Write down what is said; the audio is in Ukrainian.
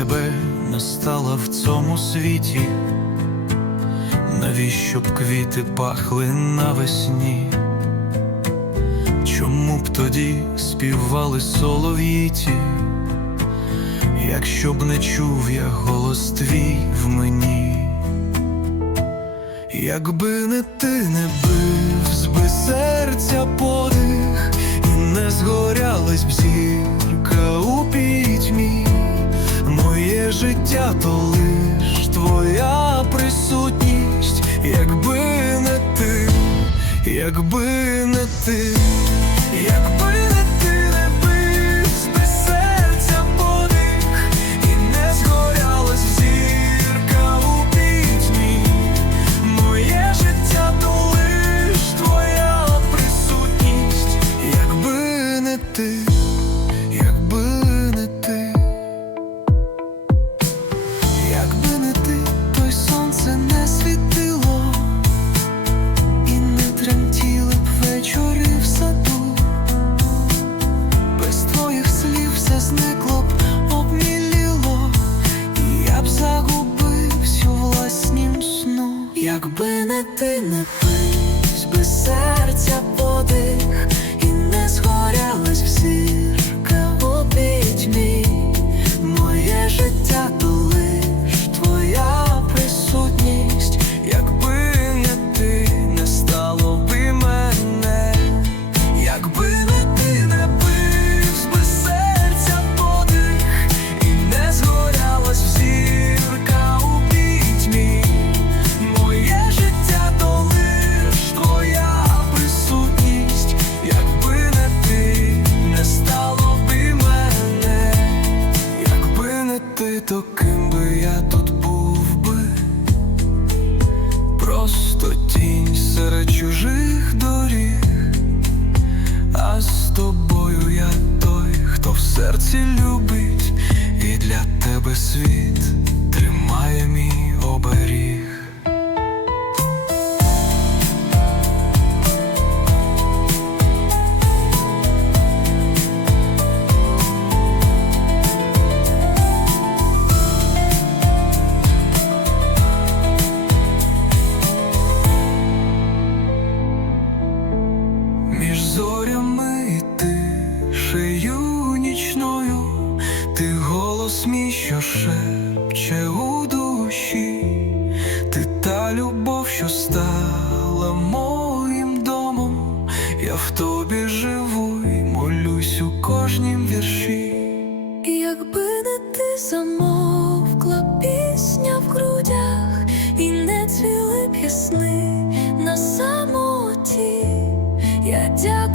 тебе не стало в цьому світі, навіщо б квіти пахли навесні? Чому б тоді співали солов'їті, якщо б не чув я голос твій в мені? Якби не ти не бив би життя то лиш твоя присутність, якби не ти, якби не ти, якби зникло я б загубився власнім сну. Якби не ти не пись без серця подих, ким би я тут був би, просто тінь серед чужих доріг, а з тобою я той, хто в серці любить, і для тебе світ шепче у душі, ти та любов, що стала моїм домом, я в тобі живу і молюсь у кожнім вірші. Якби не ти замовкла пісня в грудях, і не цвіли б ясни на самоті, я дякую